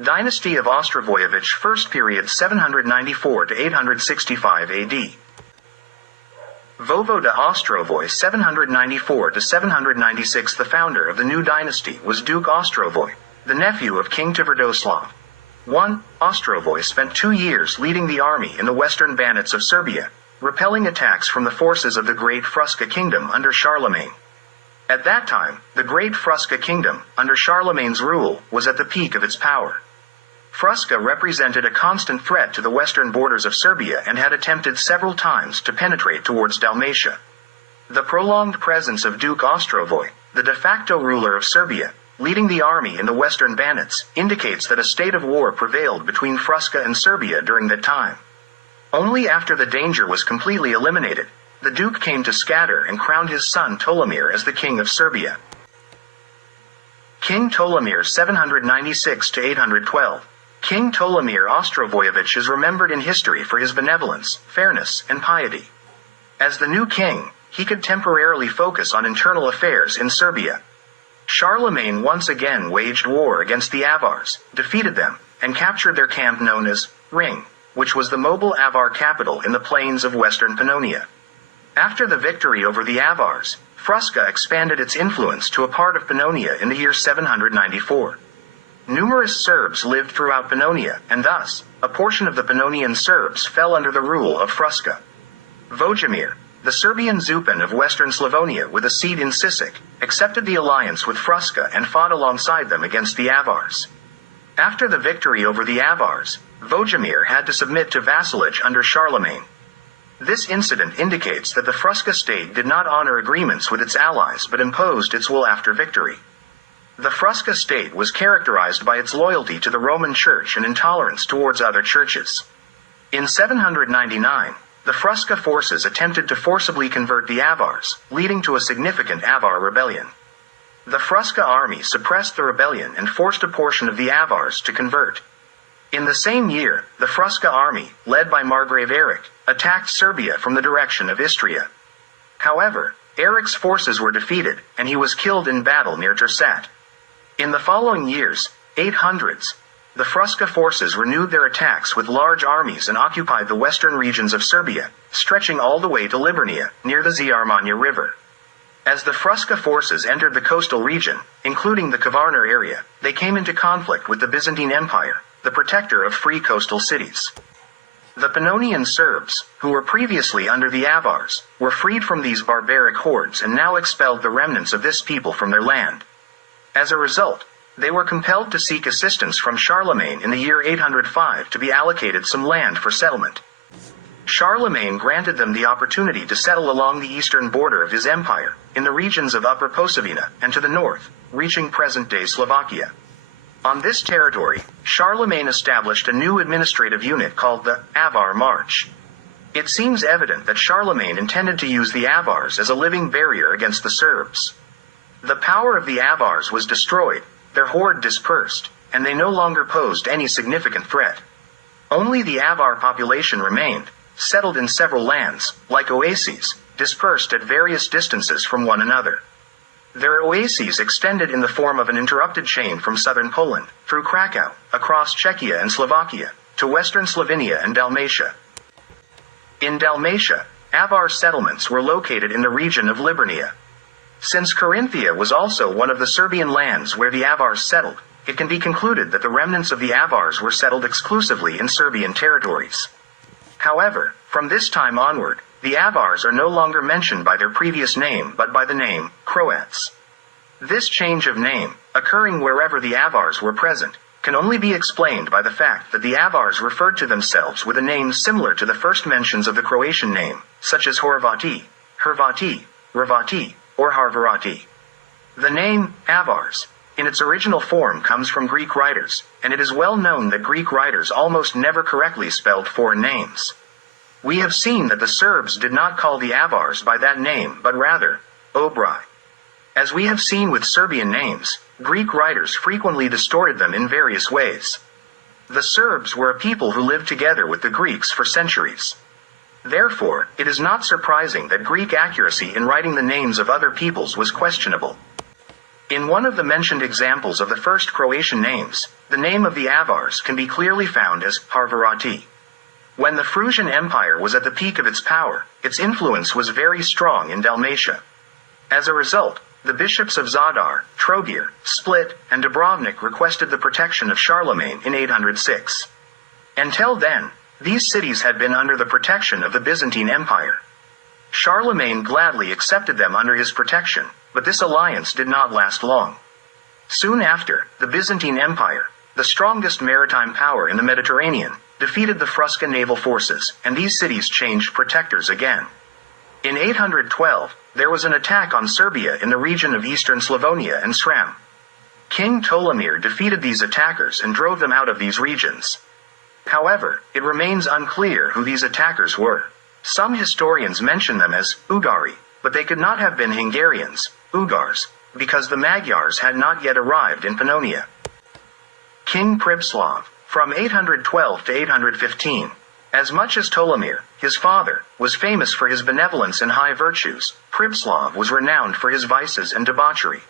Dynasty of Oshtrivojević, first period 794 to 865 AD. Voivoda Ostrivoj 794 to 796. The founder of the new dynasty was Duke Ostrivoj, the nephew of King Tvrdoslav. 1. Ostrivoj spent 2 years leading the army in the western Banates of Serbia, repelling attacks from the forces of the Great Fruska Kingdom under Charlemagne. At that time, the Great Fruska Kingdom, under Charlemagne's rule, was at the peak of its power. Fruska represented a constant threat to the western borders of Serbia and had attempted several times to penetrate towards Dalmatia. The prolonged presence of Duke Ostrivoj, the de facto ruler of Serbia, leading the army in the western Banates, indicates that a state of war prevailed between Fruska and Serbia during that time. Only after the danger was completely eliminated, the Duke came to scatter and crowned his son Ptolemir as the king of Serbia. King Ptolemir 796 to 812. King Ptolemir Ostrivojevich is remembered in history for his benevolence, fairness, and piety. As the new king, he could temporarily focus on internal affairs in Serbia. Charlemagne once again waged war against the Avars, defeated them, and captured their camp known as Ring, which was the mobile Avar capital in the plains of western Pannonia. After the victory over the Avars, Fruska expanded its influence to a part of Pannonia in the year 794. Numerous Serbs lived throughout Pannonia, and thus, a portion of the Pannonian Serbs fell under the rule of Fruska. Vojimir, the Serbian Zupan of western Slavonia with a seat in Sisak, accepted the alliance with Fruska and fought alongside them against the Avars. After the victory over the Avars, Vojimir had to submit to vassalage under Charlemagne. This incident indicates that the Fruska state did not honor agreements with its allies but imposed its will after victory. The Fruska state was characterized by its loyalty to the Roman Church and intolerance towards other churches. In 799, the Fruska forces attempted to forcibly convert the Avars, leading to a significant Avar rebellion. The Fruska army suppressed the rebellion and forced a portion of the Avars to convert. In the same year, the Fruska army, led by Margrave Eric, attacked Serbia from the direction of Istria. However, Eric's forces were defeated, and he was killed in battle near Tersat. In the following years, 800s, the Fruska forces renewed their attacks with large armies and occupied the western regions of Serbia, stretching all the way to Liburnia, near the Zjarmanja River. As the Fruska forces entered the coastal region, including the Kvarner area, they came into conflict with the Byzantine Empire, the protector of free coastal cities. The Pannonian Serbs, who were previously under the Avars, were freed from these barbaric hordes and now expelled the remnants of this people from their land. As a result, they were compelled to seek assistance from Charlemagne in the year 805 to be allocated some land for settlement. Charlemagne granted them the opportunity to settle along the eastern border of his empire, in the regions of Upper Posavina, and to the north, reaching present-day Slovakia. On this territory, Charlemagne established a new administrative unit called the Avar March. It seems evident that Charlemagne intended to use the Avars as a living barrier against the Serbs. The power of the Avars was destroyed, their horde dispersed, and they no longer posed any significant threat. Only the Avar population remained, settled in several lands, like oases, dispersed at various distances from one another. Their oases extended in the form of an interrupted chain from southern Poland, through Krakow, across Czechia and Slovakia, to western Slovenia and Dalmatia. In Dalmatia, Avar settlements were located in the region of Liburnia. Since Carinthia was also one of the Serbian lands where the Avars settled, it can be concluded that the remnants of the Avars were settled exclusively in Serbian territories. However, from this time onward, the Avars are no longer mentioned by their previous name but by the name Croats. This change of name, occurring wherever the Avars were present, can only be explained by the fact that the Avars referred to themselves with a name similar to the first mentions of the Croatian name, such as Horvati, Hrvati, Hrvati, or Harvarati. The name, Avars, in its original form comes from Greek writers, and it is well known that Greek writers almost never correctly spelled foreign names. We have seen that the Serbs did not call the Avars by that name but rather, Obrai. As we have seen with Serbian names, Greek writers frequently distorted them in various ways. The Serbs were a people who lived together with the Greeks for centuries. Therefore, it is not surprising that Greek accuracy in writing the names of other peoples was questionable. In one of the mentioned examples of the first Croatian names, the name of the Avars can be clearly found as Harvarati. When the Frisian Empire was at the peak of its power, its influence was very strong in Dalmatia. As a result, the bishops of Zadar, Trogir, Split, and Dubrovnik requested the protection of Charlemagne in 806. Until then, these cities had been under the protection of the Byzantine Empire. Charlemagne gladly accepted them under his protection, but this alliance did not last long. Soon after, the Byzantine Empire, the strongest maritime power in the Mediterranean, defeated the Frusca naval forces, and these cities changed protectors again. In 812, there was an attack on Serbia in the region of eastern Slavonia and Sram. King Ptolemir defeated these attackers and drove them out of these regions. However, it remains unclear who these attackers were. Some historians mention them as Ugari, but they could not have been Hungarians, Ugars, because the Magyars had not yet arrived in Pannonia. King Pribislav, from 812 to 815. As much as Ptolemir, his father, was famous for his benevolence and high virtues, Pribislav was renowned for his vices and debauchery.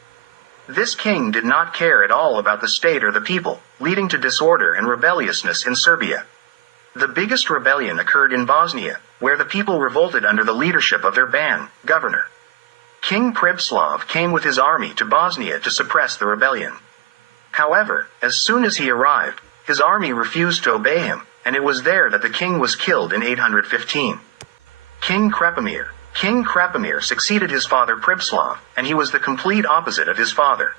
This king did not care at all about the state or the people, leading to disorder and rebelliousness in Serbia. The biggest rebellion occurred in Bosnia, where the people revolted under the leadership of their Ban, governor. King Pribislav came with his army to Bosnia to suppress the rebellion. However, as soon as he arrived, his army refused to obey him, and it was there that the king was killed in 815. King Krepimir succeeded his father Pribislav, and he was the complete opposite of his father.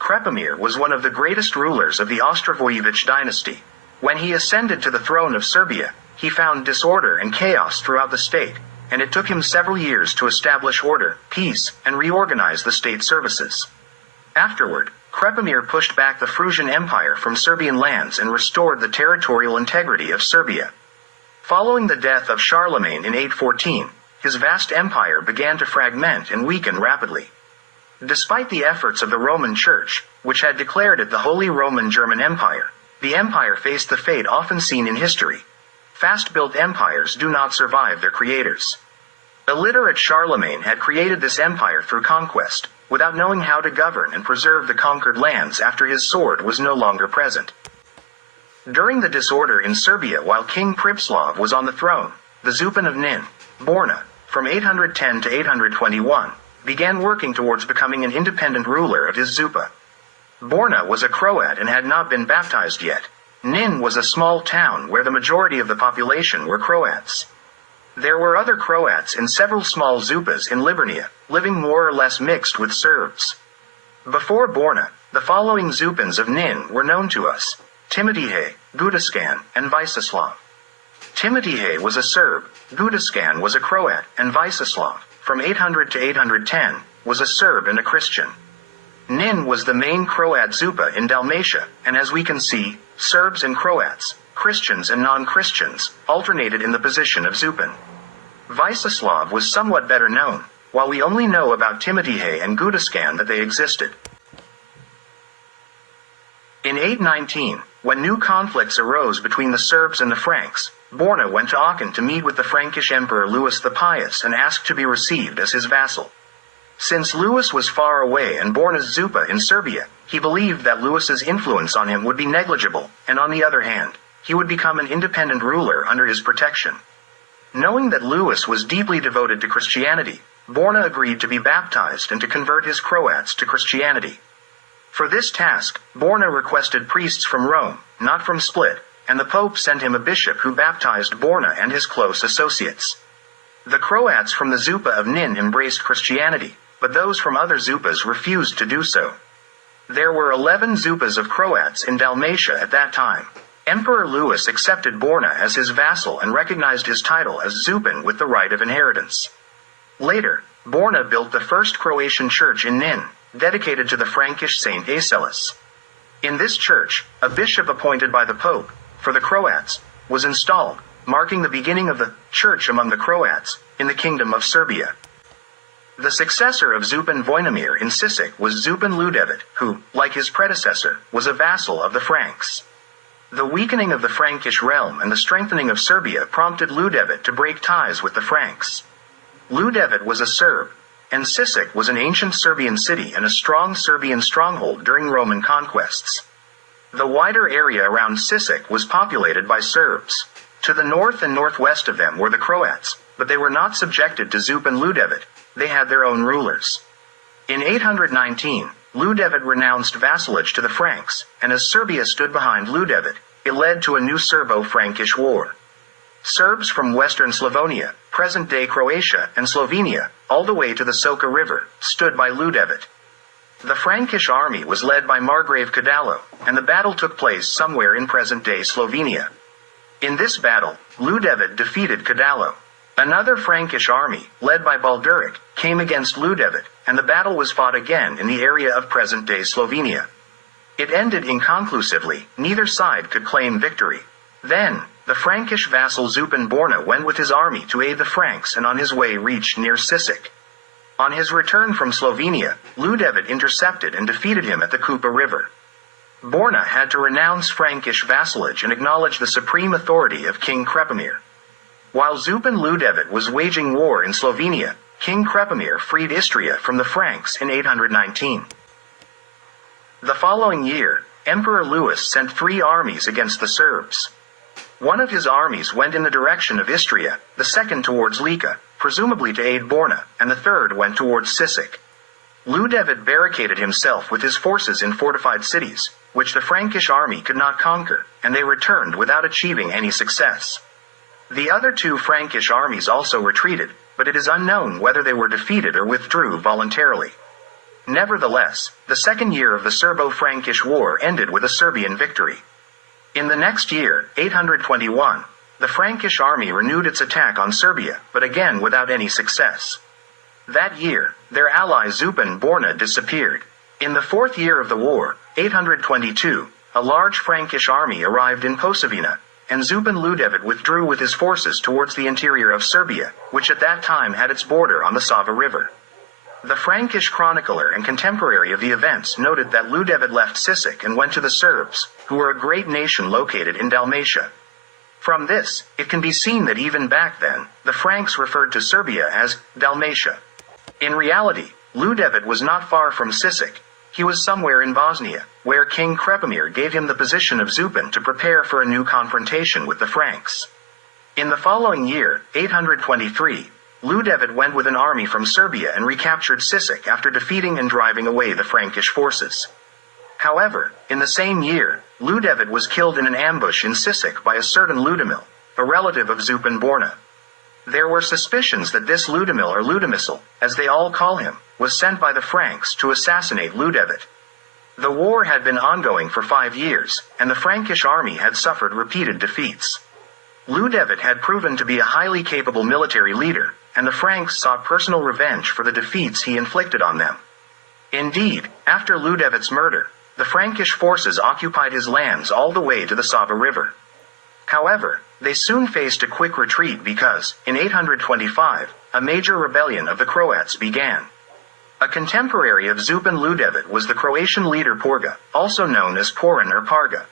Krepimir was one of the greatest rulers of the Oshtrivojević Dynasty. When he ascended to the throne of Serbia, he found disorder and chaos throughout the state, and it took him several years to establish order, peace, and reorganize the state services. Afterward, Krepimir pushed back the Frisian Empire from Serbian lands and restored the territorial integrity of Serbia. Following the death of Charlemagne in 814, his vast empire began to fragment and weaken rapidly. Despite the efforts of the Roman Church, which had declared it the Holy Roman German Empire, the empire faced the fate often seen in history. Fast-built empires do not survive their creators. Illiterate Charlemagne had created this empire through conquest, without knowing how to govern and preserve the conquered lands after his sword was no longer present. During the disorder in Serbia while King Pribislav was on the throne, the Zupan of Nin, Borna, from 810 to 821, began working towards becoming an independent ruler of his Zupa. Borna was a Croat and had not been baptized yet. Nin was a small town where the majority of the population were Croats. There were other Croats in several small Zupas in Liburnia, living more or less mixed with Serbs. Before Borna, the following Zupans of Nin were known to us: Timotije, Gudaskan, and Visaslav. Timotije was a Serb, Gudaskan was a Croat, and Visaslav, from 800 to 810, was a Serb and a Christian. Nin was the main Croat Zupa in Dalmatia, and as we can see, Serbs and Croats, Christians and non-Christians, alternated in the position of Zupan. Visaslav was somewhat better known, while we only know about Timotije and Gudaskan that they existed. In 819, when new conflicts arose between the Serbs and the Franks, Borna went to Aachen to meet with the Frankish Emperor Louis the Pious and asked to be received as his vassal. Since Louis was far away and Borna's Zupa in Serbia, he believed that Louis's influence on him would be negligible, and on the other hand, he would become an independent ruler under his protection. Knowing that Louis was deeply devoted to Christianity, Borna agreed to be baptized and to convert his Croats to Christianity. For this task, Borna requested priests from Rome, not from Split, and the Pope sent him a bishop who baptized Borna and his close associates. The Croats from the Zupa of Nin embraced Christianity, but those from other Zupas refused to do so. There were 11 Zupas of Croats in Dalmatia at that time. Emperor Louis accepted Borna as his vassal and recognized his title as Zupan with the right of inheritance. Later, Borna built the first Croatian church in Nin, dedicated to the Frankish Saint Acelus. In this church, a bishop appointed by the Pope, for the Croats, was installed, marking the beginning of the church among the Croats, in the Kingdom of Serbia. The successor of Zupan Vojnomir in Sisak was Zupan Ljudevit, who, like his predecessor, was a vassal of the Franks. The weakening of the Frankish realm and the strengthening of Serbia prompted Ljudevit to break ties with the Franks. Ljudevit was a Serb, and Sisak was an ancient Serbian city and a strong Serbian stronghold during Roman conquests. The wider area around Sisak was populated by Serbs. To the north and northwest of them were the Croats, but they were not subjected to Župan Ľudevit. They had their own rulers. In 819, Ľudevit renounced vassalage to the Franks, and as Serbia stood behind Ľudevit, it led to a new Serbo-Frankish war. Serbs from western Slavonia, present-day Croatia and Slovenia, all the way to the Soka River, stood by Ľudevit. The Frankish army was led by Margrave Kadalo, and the battle took place somewhere in present-day Slovenia. In this battle, Ľudevit defeated Kadalo. Another Frankish army, led by Balduric, came against Ľudevit, and the battle was fought again in the area of present-day Slovenia. It ended inconclusively, neither side could claim victory. Then, the Frankish vassal Župan Borna went with his army to aid the Franks and on his way reached near Sisak. On his return from Slovenia, Ľudevit intercepted and defeated him at the Kupa River. Borna had to renounce Frankish vassalage and acknowledge the supreme authority of King Krepomir. While Župan Ľudevit was waging war in Slovenia, King Krepomir freed Istria from the Franks in 819. The following year, Emperor Louis sent 3 armies against the Serbs. One of his armies went in the direction of Istria, the second towards Lika, presumably to aid Borna, and the third went towards Sisak. Ľudevit barricaded himself with his forces in fortified cities, which the Frankish army could not conquer, and they returned without achieving any success. The other 2 Frankish armies also retreated, but it is unknown whether they were defeated or withdrew voluntarily. Nevertheless, the second year of the Serbo-Frankish War ended with a Serbian victory. In the next year, 821, the Frankish army renewed its attack on Serbia, but again without any success. That year, their ally Župan Borna disappeared. In the 4th year of the war, 822, a large Frankish army arrived in Posavina, and Župan Ľudevit withdrew with his forces towards the interior of Serbia, which at that time had its border on the Sava River. The Frankish chronicler and contemporary of the events noted that Ľudevit left Sisak and went to the Serbs, who were a great nation located in Dalmatia. From this, it can be seen that even back then, the Franks referred to Serbia as Dalmatia. In reality, Ľudevit was not far from Sisak. He was somewhere in Bosnia, where King Krepomir gave him the position of Župan to prepare for a new confrontation with the Franks. In the following year, 823, Ľudevit went with an army from Serbia and recaptured Sisak after defeating and driving away the Frankish forces. However, in the same year, Ľudevit was killed in an ambush in Sisak by a certain Ľudimil, a relative of Župan Borna. There were suspicions that this Ľudimil or Ľudimisl, as they all call him, was sent by the Franks to assassinate Ľudevit. The war had been ongoing for 5 years, and the Frankish army had suffered repeated defeats. Ľudevit had proven to be a highly capable military leader, and the Franks sought personal revenge for the defeats he inflicted on them. Indeed, after Ľudevit's murder, the Frankish forces occupied his lands all the way to the Sava River. However, they soon faced a quick retreat because, in 825, a major rebellion of the Croats began. A contemporary of Župan Ľudevit was the Croatian leader Porga, also known as Poran or Parga.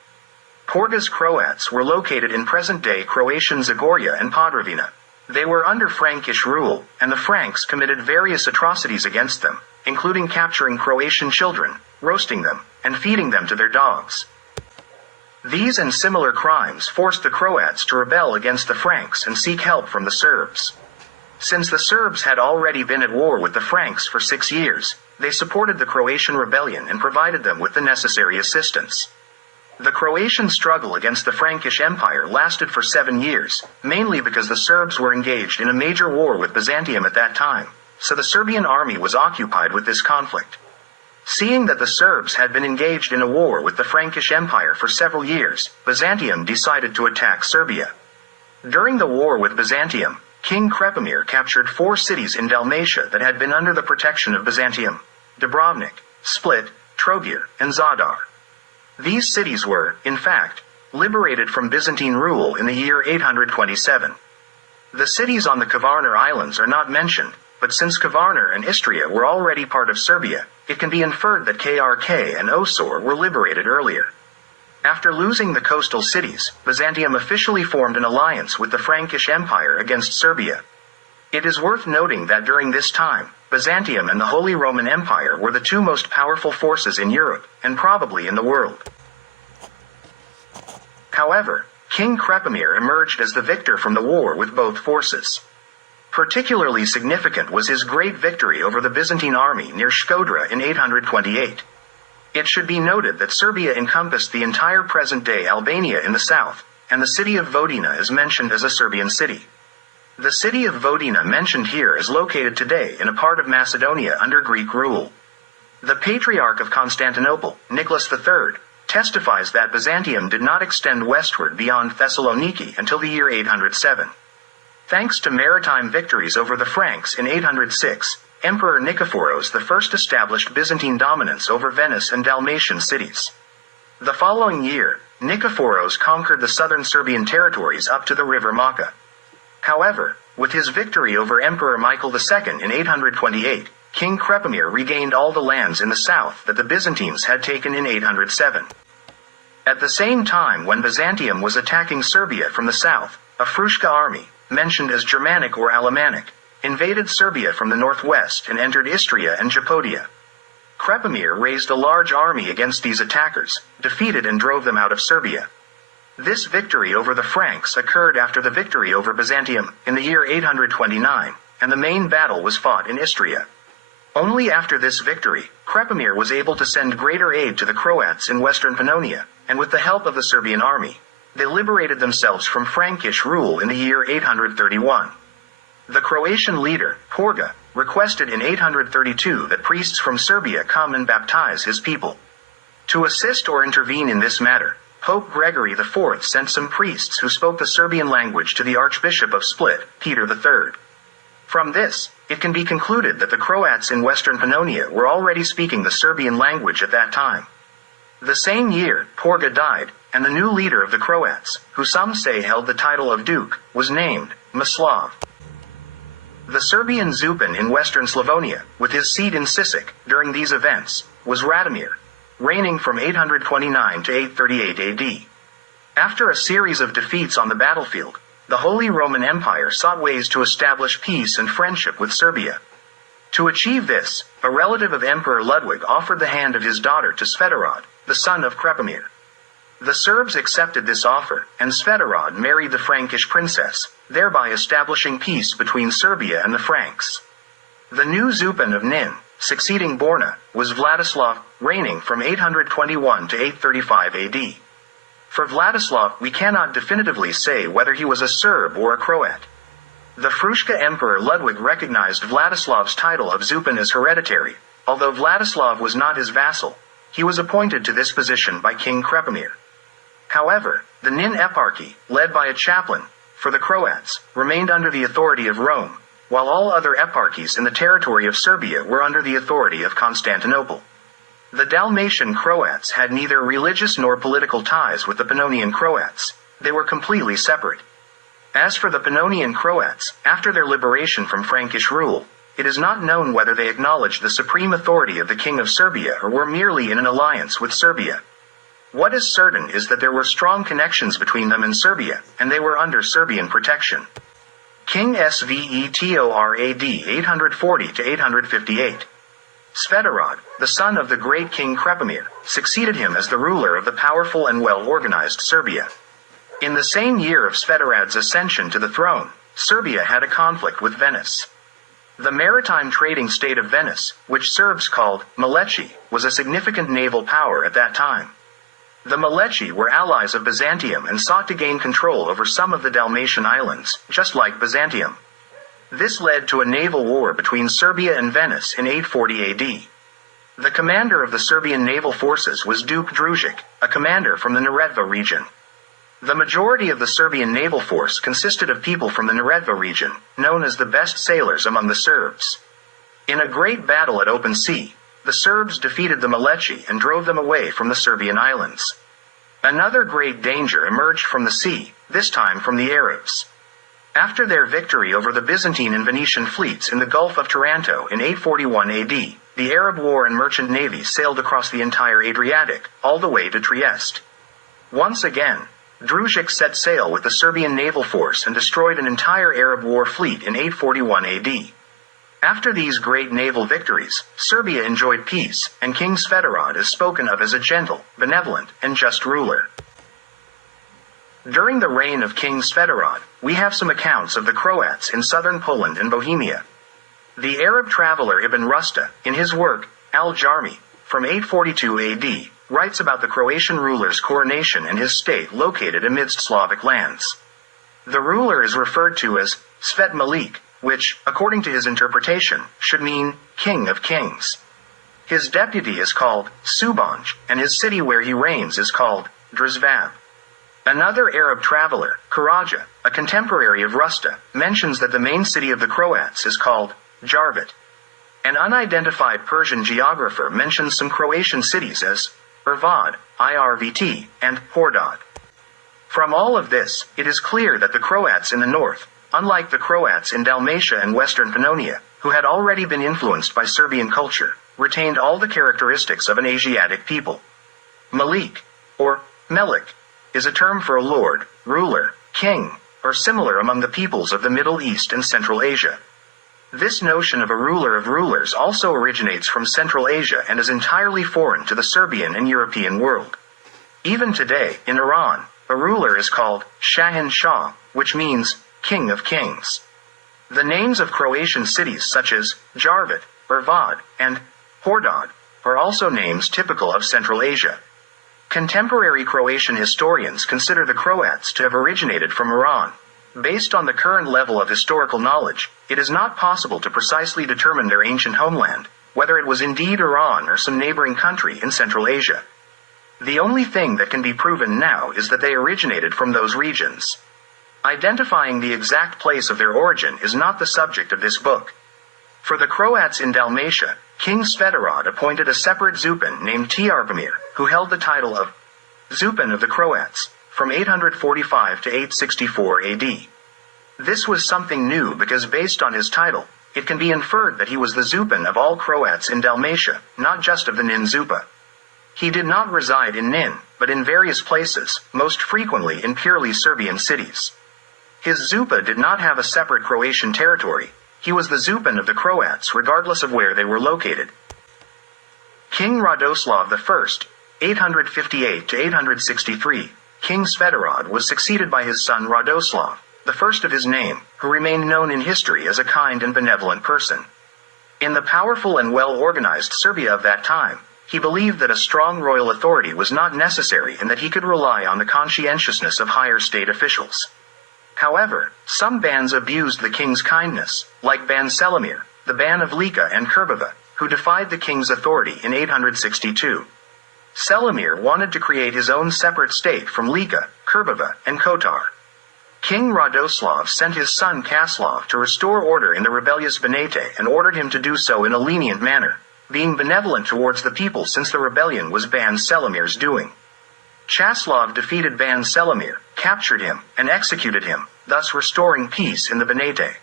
Porga's Croats were located in present-day Croatian Zagorje and Podravina. They were under Frankish rule, and the Franks committed various atrocities against them, including capturing Croatian children, roasting them, and feeding them to their dogs. These and similar crimes forced the Croats to rebel against the Franks and seek help from the Serbs. Since the Serbs had already been at war with the Franks for 6 years, they supported the Croatian rebellion and provided them with the necessary assistance. The Croatian struggle against the Frankish Empire lasted for 7 years, mainly because the Serbs were engaged in a major war with Byzantium at that time, so the Serbian army was occupied with this conflict. Seeing that the Serbs had been engaged in a war with the Frankish Empire for several years, Byzantium decided to attack Serbia. During the war with Byzantium, King Krepomir captured 4 cities in Dalmatia that had been under the protection of Byzantium: Dubrovnik, Split, Trogir, and Zadar. These cities were, in fact, liberated from Byzantine rule in the year 827. The cities on the Kvarner Islands are not mentioned, but since Kvarner and Istria were already part of Serbia, it can be inferred that Krk and Osor were liberated earlier. After losing the coastal cities, Byzantium officially formed an alliance with the Frankish Empire against Serbia. It is worth noting that during this time, Byzantium and the Holy Roman Empire were the two most powerful forces in Europe, and probably in the world. However, King Krepomir emerged as the victor from the war with both forces. Particularly significant was his great victory over the Byzantine army near Shkodra in 828. It should be noted that Serbia encompassed the entire present-day Albania in the south, and the city of Vodina is mentioned as a Serbian city. The city of Vodina mentioned here is located today in a part of Macedonia under Greek rule. The Patriarch of Constantinople, Nicholas III, testifies that Byzantium did not extend westward beyond Thessaloniki until the year 807. Thanks to maritime victories over the Franks in 806, Emperor Nikephoros I established Byzantine dominance over Venice and Dalmatian cities. The following year, Nikephoros conquered the southern Serbian territories up to the river Maka. However, with his victory over Emperor Michael II in 828, King Krepomir regained all the lands in the south that the Byzantines had taken in 807. At the same time when Byzantium was attacking Serbia from the south, a Fruška army, mentioned as Germanic or Alemannic, invaded Serbia from the northwest and entered Istria and Japodia. Krepomir raised a large army against these attackers, defeated and drove them out of Serbia. This victory over the Franks occurred after the victory over Byzantium, in the year 829, and the main battle was fought in Istria. Only after this victory, Krepomir was able to send greater aid to the Croats in western Pannonia, and with the help of the Serbian army, they liberated themselves from Frankish rule in the year 831. The Croatian leader, Porga, requested in 832 that priests from Serbia come and baptize his people. To assist or intervene in this matter, Pope Gregory IV sent some priests who spoke the Serbian language to the Archbishop of Split, Peter III. From this, it can be concluded that the Croats in western Pannonia were already speaking the Serbian language at that time. The same year, Porga died, and the new leader of the Croats, who some say held the title of Duke, was named Mislav. The Serbian Zupan in western Slavonia, with his seat in Sisak, during these events, was Radomir, reigning from 829 to 838 AD. After a series of defeats on the battlefield, the Holy Roman Empire sought ways to establish peace and friendship with Serbia. To achieve this, a relative of Emperor Ludwig offered the hand of his daughter to Svetozar, the son of Krepomir. The Serbs accepted this offer, and Svetozar married the Frankish princess, thereby establishing peace between Serbia and the Franks. The new Zupan of Nin, succeeding Borna, was Vladislav, reigning from 821 to 835 AD. For Vladislav, we cannot definitively say whether he was a Serb or a Croat. The Fruška Emperor Ludwig recognized Vladislav's title of Zupan as hereditary, although Vladislav was not his vassal. He was appointed to this position by King Krepomir. However, the Nin eparchy, led by a chaplain, for the Croats, remained under the authority of Rome, while all other eparchies in the territory of Serbia were under the authority of Constantinople. The Dalmatian Croats had neither religious nor political ties with the Pannonian Croats. They were completely separate. As for the Pannonian Croats, after their liberation from Frankish rule, it is not known whether they acknowledged the supreme authority of the King of Serbia or were merely in an alliance with Serbia. What is certain is that there were strong connections between them and Serbia, and they were under Serbian protection. King Svetozar AD 840 to 858. Svetozar, the son of the great King Krepomir, succeeded him as the ruler of the powerful and well-organized Serbia. In the same year of Svetozar's ascension to the throne, Serbia had a conflict with Venice. The maritime trading state of Venice, which Serbs called Mleči, was a significant naval power at that time. The Mleči were allies of Byzantium and sought to gain control over some of the Dalmatian islands, just like Byzantium. This led to a naval war between Serbia and Venice in 840 AD. The commander of the Serbian naval forces was Duke Družić, a commander from the Neretva region. The majority of the Serbian naval force consisted of people from the Neretva region, known as the best sailors among the Serbs. In a great battle at open sea, the Serbs defeated the Mleči and drove them away from the Serbian islands. Another great danger emerged from the sea, this time from the Arabs. After their victory over the Byzantine and Venetian fleets in the Gulf of Taranto in 841 AD, the Arab war and merchant navies sailed across the entire Adriatic, all the way to Trieste. Once again, Družić set sail with the Serbian naval force and destroyed an entire Arab war fleet in 841 AD. After these great naval victories, Serbia enjoyed peace, and King Svetogod is spoken of as a gentle, benevolent, and just ruler. During the reign of King Svetogod, we have some accounts of the Croats in southern Poland and Bohemia. The Arab traveler Ibn Rusta, in his work, Al-Jarmi, from 842 AD, writes about the Croatian ruler's coronation and his state located amidst Slavic lands. The ruler is referred to as Svet Malik, which, according to his interpretation, should mean King of Kings. His deputy is called Subanj, and his city where he reigns is called Drizvab. Another Arab traveler, Karaja, a contemporary of Rusta, mentions that the main city of the Croats is called Jarvat. An unidentified Persian geographer mentions some Croatian cities as Irvad, Irvt, and Hordad. From all of this, it is clear that the Croats in the north, unlike the Croats in Dalmatia and western Pannonia, who had already been influenced by Serbian culture, retained all the characteristics of an Asiatic people. Malik, or Melik, is a term for a lord, ruler, king, or similar among the peoples of the Middle East and Central Asia. This notion of a ruler of rulers also originates from Central Asia and is entirely foreign to the Serbian and European world. Even today, in Iran, a ruler is called Shahin Shah, which means King of Kings. The names of Croatian cities such as Jarvat, Irvad, and Hordad are also names typical of Central Asia. Contemporary Croatian historians consider the Croats to have originated from Iran. Based on the current level of historical knowledge, it is not possible to precisely determine their ancient homeland, whether it was indeed Iran or some neighboring country in Central Asia. The only thing that can be proven now is that they originated from those regions. Identifying the exact place of their origin is not the subject of this book. For the Croats in Dalmatia, King Svetogod appointed a separate Zupan named Tjarpomir, who held the title of Zupan of the Croats, from 845 to 864 AD. This was something new because based on his title, it can be inferred that he was the Zupan of all Croats in Dalmatia, not just of the Nin Zupa. He did not reside in Nin, but in various places, most frequently in purely Serbian cities. His Zupa did not have a separate Croatian territory. He was the Zupan of the Croats regardless of where they were located. King Radoslav I, 858 to 863, King Svetogod was succeeded by his son Radoslav, the first of his name, who remained known in history as a kind and benevolent person. In the powerful and well-organized Serbia of that time, he believed that a strong royal authority was not necessary and that he could rely on the conscientiousness of higher state officials. However, some bands abused the king's kindness, like Ban Selimir, the Ban of Lika and Kurbava, who defied the king's authority in 862. Selimir wanted to create his own separate state from Lika, Kurbava, and Kotar. King Radoslav sent his son Kaslav to restore order in the rebellious Banate and ordered him to do so in a lenient manner, being benevolent towards the people since the rebellion was Ban Selimir's doing. Chaslav defeated Ban Selimir, captured him, and executed him, thus restoring peace in the Banate.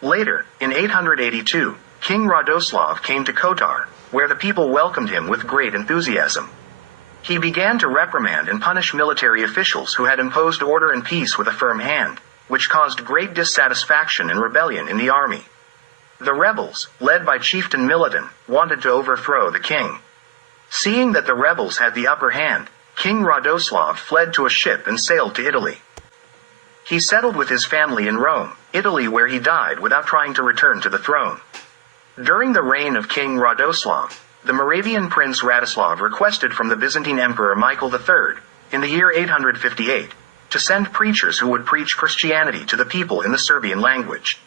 Later, in 882, King Radoslav came to Kotar, where the people welcomed him with great enthusiasm. He began to reprimand and punish military officials who had imposed order and peace with a firm hand, which caused great dissatisfaction and rebellion in the army. The rebels, led by chieftain Milutin, wanted to overthrow the king. Seeing that the rebels had the upper hand, King Radoslav fled to a ship and sailed to Italy. He settled with his family in Rome, Italy, where he died without trying to return to the throne. During the reign of King Radoslav, the Moravian prince Radislav requested from the Byzantine Emperor Michael III, in the year 858, to send preachers who would preach Christianity to the people in the Serbian language.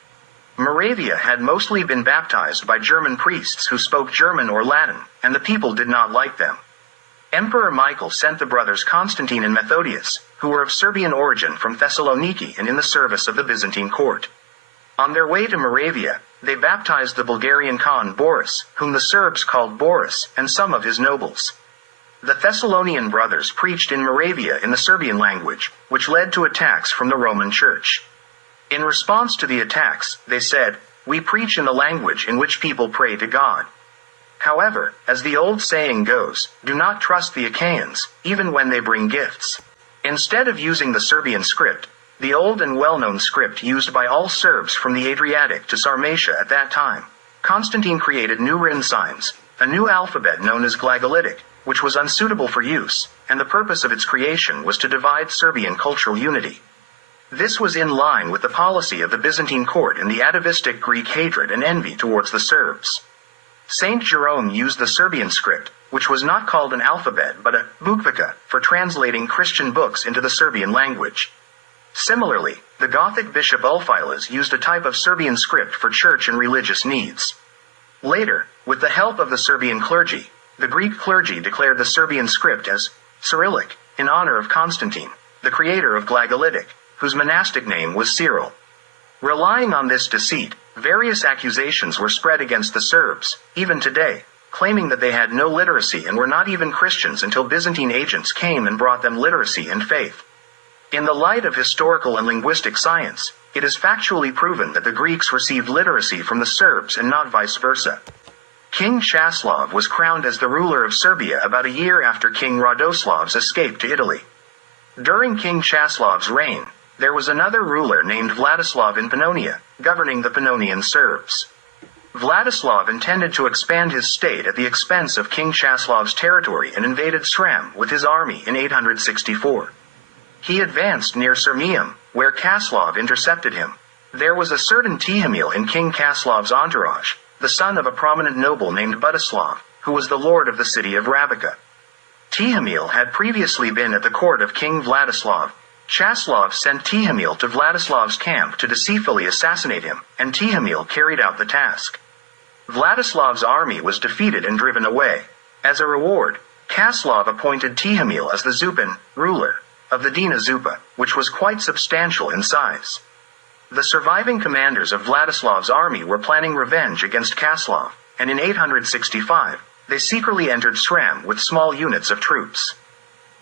Moravia had mostly been baptized by German priests who spoke German or Latin, and the people did not like them. Emperor Michael sent the brothers Constantine and Methodius, who were of Serbian origin from Thessaloniki and in the service of the Byzantine court. On their way to Moravia, they baptized the Bulgarian Khan Boris, whom the Serbs called Boris, and some of his nobles. The Thessalonian brothers preached in Moravia in the Serbian language, which led to attacks from the Roman Church. In response to the attacks, they said, "We preach in the language in which people pray to God." However, as the old saying goes, do not trust the Achaeans, even when they bring gifts. Instead of using the Serbian script, the old and well-known script used by all Serbs from the Adriatic to Sarmatia at that time, Constantine created new rune signs, a new alphabet known as Glagolitic, which was unsuitable for use, and the purpose of its creation was to divide Serbian cultural unity. This was in line with the policy of the Byzantine court and the atavistic Greek hatred and envy towards the Serbs. Saint Jerome used the Serbian script, which was not called an alphabet but a bukvika, for translating Christian books into the Serbian language. Similarly, the Gothic bishop Ulfilas used a type of Serbian script for church and religious needs. Later, with the help of the Serbian clergy, the Greek clergy declared the Serbian script as Cyrillic, in honor of Constantine, the creator of Glagolitic, whose monastic name was Cyril. Relying on this deceit, various accusations were spread against the Serbs, even today, claiming that they had no literacy and were not even Christians until Byzantine agents came and brought them literacy and faith. In the light of historical and linguistic science, it is factually proven that the Greeks received literacy from the Serbs and not vice versa. King Chaslav was crowned as the ruler of Serbia about a year after King Radoslav's escape to Italy. During King Chaslav's reign, there was another ruler named Vladislav in Pannonia, governing the Pannonian Serbs. Vladislav intended to expand his state at the expense of King Chaslav's territory and invaded Sram with his army in 864. He advanced near Sirmium, where Chaslav intercepted him. There was a certain Tihomil in King Chaslav's entourage, the son of a prominent noble named Budislav, who was the lord of the city of Rabica. Tihomil had previously been at the court of King Vladislav. Chaslav sent Tihomil to Vladislav's camp to deceitfully assassinate him, and Tihomil carried out the task. Vladislav's army was defeated and driven away. As a reward, Chaslav appointed Tihomil as the Zupan, ruler, of the Dina Zupa, which was quite substantial in size. The surviving commanders of Vladislav's army were planning revenge against Chaslav, and in 865, they secretly entered Sram with small units of troops.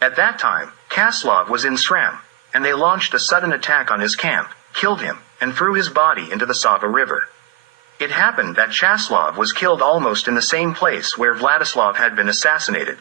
At that time, Chaslav was in Sram, and they launched a sudden attack on his camp, killed him, and threw his body into the Sava River. It happened that Chaslav was killed almost in the same place where Vladislav had been assassinated,